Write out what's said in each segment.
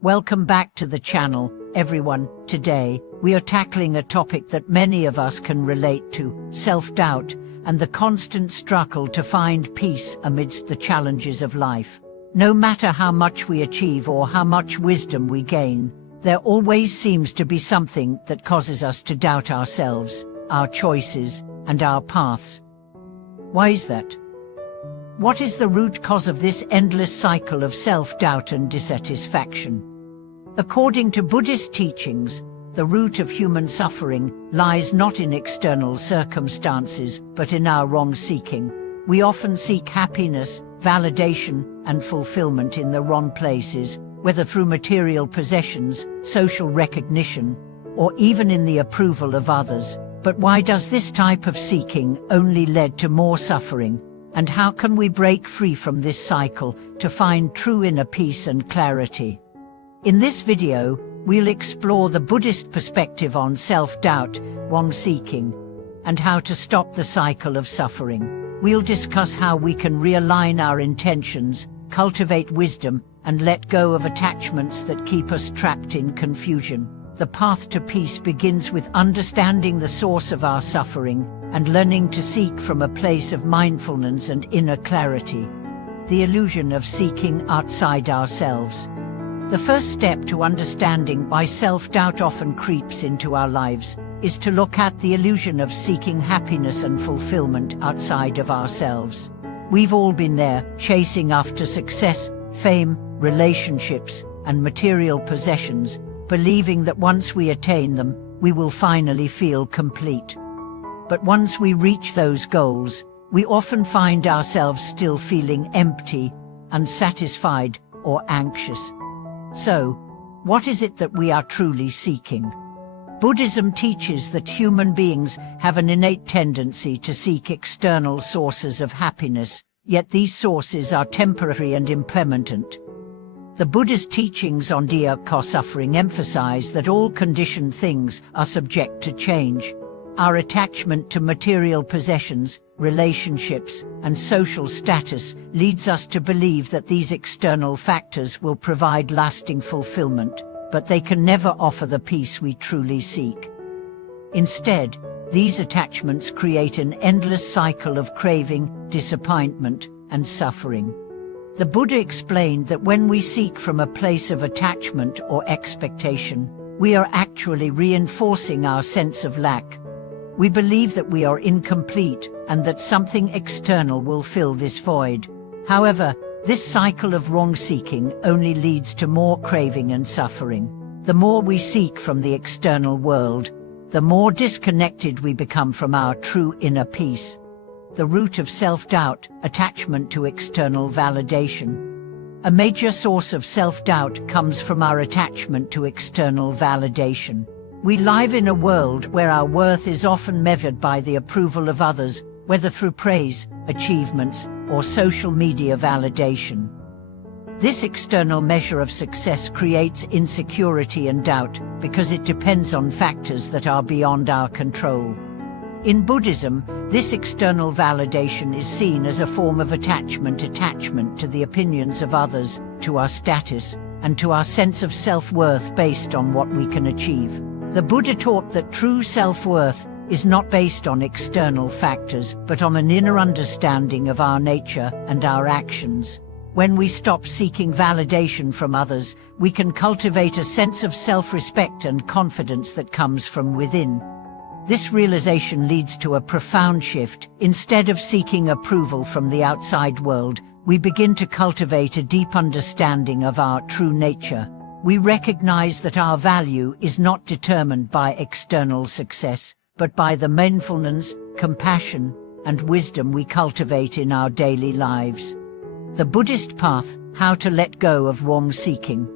Welcome back to the channel, everyone. Today, we are tackling a topic that many of us can relate to: self-doubt and the constant struggle to find peace amidst the challenges of life. No matter how much we achieve or how much wisdom we gain, there always seems to be something that causes us to doubt ourselves, our choices, and our paths. Why is that? What is the root cause of this endless cycle of self-doubt and dissatisfaction? According to Buddhist teachings, the root of human suffering lies not in external circumstances, but in our wrong-seeking. We often seek happiness, validation, and fulfillment in the wrong places, whether through material possessions, social recognition, or even in the approval of others. But why does this type of seeking only lead to more suffering? And how can we break free from this cycle to find true inner peace and clarity? In this video, we'll explore the Buddhist perspective on self-doubt, wrong-seeking, and how to stop the cycle of suffering. We'll discuss how we can realign our intentions, cultivate wisdom, and let go of attachments that keep us trapped in confusion. The path to peace begins with understanding the source of our suffering and learning to seek from a place of mindfulness and inner clarity. The illusion of seeking outside ourselves. The first step to understanding why self-doubt often creeps into our lives is to look at the illusion of seeking happiness and fulfillment outside of ourselves. We've all been there, chasing after success, fame, relationships, and material possessions, believing that once we attain them, we will finally feel complete. But once we reach those goals, we often find ourselves still feeling empty, unsatisfied, or anxious. So, what is it that we are truly seeking? Buddhism teaches that human beings have an innate tendency to seek external sources of happiness, yet these sources are temporary and impermanent. The Buddha's teachings on dukkha suffering emphasize that all conditioned things are subject to change. Our attachment to material possessions, relationships, and social status leads us to believe that these external factors will provide lasting fulfillment, but they can never offer the peace we truly seek. Instead, these attachments create an endless cycle of craving, disappointment, and suffering. The Buddha explained that when we seek from a place of attachment or expectation, we are actually reinforcing our sense of lack. We believe that we are incomplete and that something external will fill this void. However, this cycle of wrong-seeking only leads to more craving and suffering. The more we seek from the external world, the more disconnected we become from our true inner peace. The root of self-doubt, attachment to external validation. A major source of self-doubt comes from our attachment to external validation. We live in a world where our worth is often measured by the approval of others, whether through praise, achievements, or social media validation. This external measure of success creates insecurity and doubt because it depends on factors that are beyond our control. In Buddhism, this external validation is seen as a form of attachment to the opinions of others, to our status, and to our sense of self-worth based on what we can achieve. The Buddha taught that true self-worth is not based on external factors, but on an inner understanding of our nature and our actions. When we stop seeking validation from others, we can cultivate a sense of self-respect and confidence that comes from within. This realization leads to a profound shift. Instead of seeking approval from the outside world, we begin to cultivate a deep understanding of our true nature. We recognize that our value is not determined by external success, but by the mindfulness, compassion, and wisdom we cultivate in our daily lives. The Buddhist path, how to let go of wrong-seeking.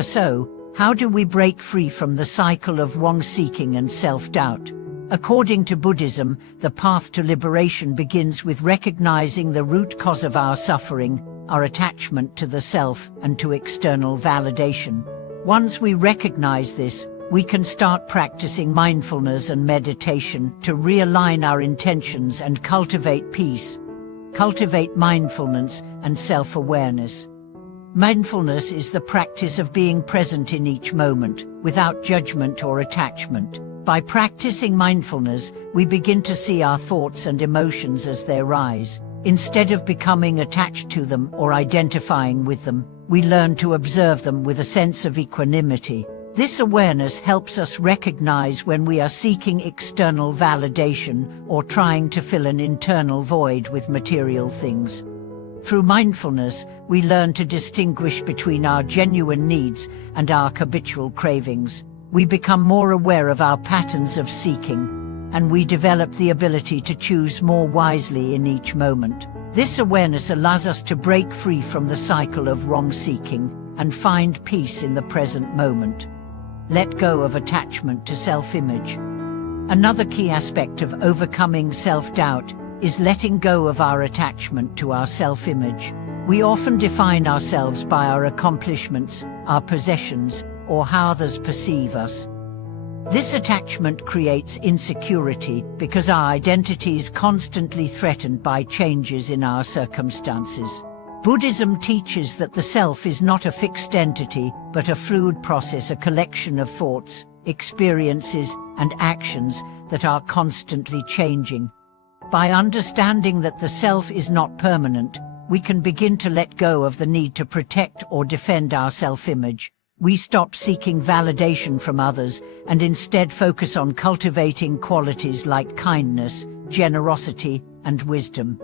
So, how do we break free from the cycle of wrong-seeking and self-doubt? According to Buddhism, the path to liberation begins with recognizing the root cause of our suffering, our attachment to the self and to external validation. Once we recognize this, we can start practicing mindfulness and meditation to realign our intentions and cultivate peace. Cultivate mindfulness and self-awareness. Mindfulness is the practice of being present in each moment, without judgment or attachment. By practicing mindfulness, we begin to see our thoughts and emotions as they arise. Instead of becoming attached to them or identifying with them, we learn to observe them with a sense of equanimity. This awareness helps us recognize when we are seeking external validation or trying to fill an internal void with material things. Through mindfulness, we learn to distinguish between our genuine needs and our habitual cravings. We become more aware of our patterns of seeking, and we develop the ability to choose more wisely in each moment. This awareness allows us to break free from the cycle of wrong seeking and find peace in the present moment. Let go of attachment to self-image. Another key aspect of overcoming self-doubt is letting go of our attachment to our self-image. We often define ourselves by our accomplishments, our possessions, or how others perceive us. This attachment creates insecurity because our identity is constantly threatened by changes in our circumstances. Buddhism teaches that the self is not a fixed entity, but a fluid process, a collection of thoughts, experiences, and actions that are constantly changing. By understanding that the self is not permanent, we can begin to let go of the need to protect or defend our self-image. We stop seeking validation from others and instead focus on cultivating qualities like kindness, generosity, and wisdom.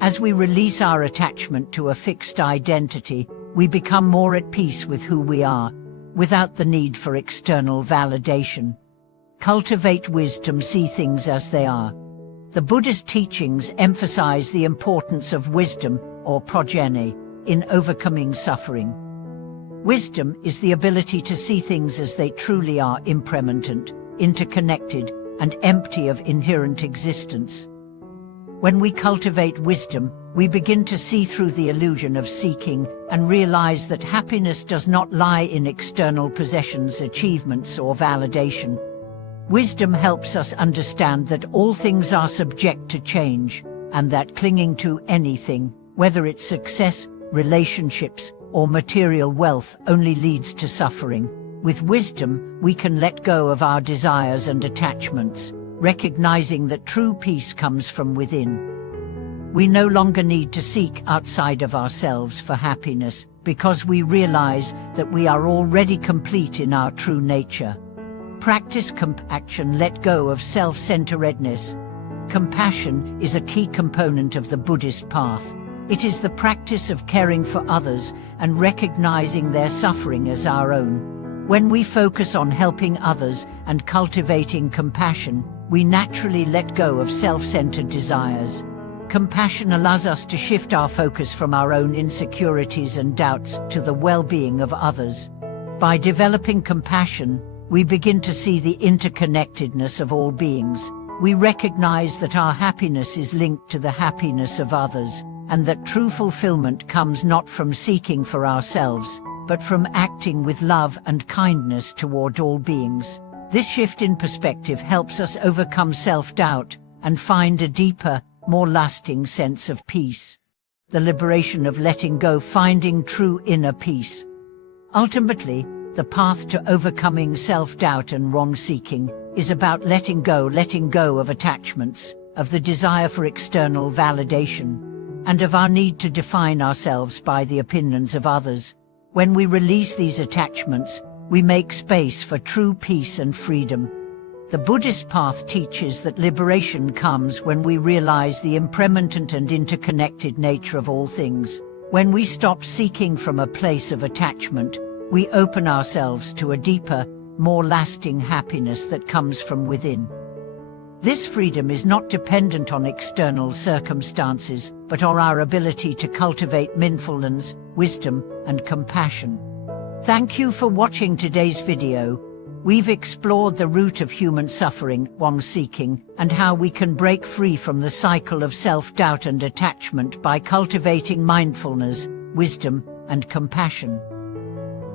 As we release our attachment to a fixed identity, we become more at peace with who we are, without the need for external validation. Cultivate wisdom, see things as they are. The Buddhist teachings emphasize the importance of wisdom, or prajna, in overcoming suffering. Wisdom is the ability to see things as they truly are, impermanent, interconnected, and empty of inherent existence. When we cultivate wisdom, we begin to see through the illusion of seeking and realize that happiness does not lie in external possessions, achievements, or validation. Wisdom helps us understand that all things are subject to change, and that clinging to anything, whether it's success, relationships, or material wealth, only leads to suffering. With wisdom, we can let go of our desires and attachments, recognizing that true peace comes from within. We no longer need to seek outside of ourselves for happiness, because we realize that we are already complete in our true nature. Practice compassion, let go of self-centeredness. Compassion is a key component of the Buddhist path. It is the practice of caring for others and recognizing their suffering as our own. When we focus on helping others and cultivating compassion, we naturally let go of self-centered desires. Compassion allows us to shift our focus from our own insecurities and doubts to the well-being of others. By developing compassion, we begin to see the interconnectedness of all beings. We recognize that our happiness is linked to the happiness of others, and that true fulfillment comes not from seeking for ourselves, but from acting with love and kindness toward all beings. This shift in perspective helps us overcome self-doubt and find a deeper, more lasting sense of peace. The liberation of letting go, finding true inner peace. Ultimately, the path to overcoming self-doubt and wrong-seeking is about letting go of attachments, of the desire for external validation, and of our need to define ourselves by the opinions of others. When we release these attachments, we make space for true peace and freedom. The Buddhist path teaches that liberation comes when we realize the impermanent and interconnected nature of all things. When we stop seeking from a place of attachment, we open ourselves to a deeper, more lasting happiness that comes from within. This freedom is not dependent on external circumstances, but on our ability to cultivate mindfulness, wisdom, and compassion. Thank you for watching today's video. We've explored the root of human suffering, wrong-seeking, and how we can break free from the cycle of self-doubt and attachment by cultivating mindfulness, wisdom, and compassion.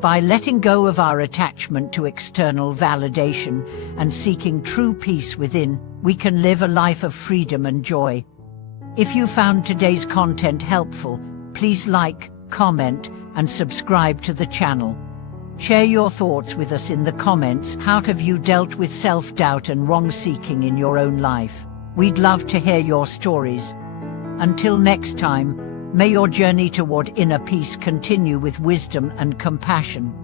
By letting go of our attachment to external validation and seeking true peace within, we can live a life of freedom and joy. If you found today's content helpful, please like, comment, and subscribe to the channel. Share your thoughts with us in the comments. How have you dealt with self-doubt and wrong-seeking in your own life? We'd love to hear your stories. Until next time, may your journey toward inner peace continue with wisdom and compassion.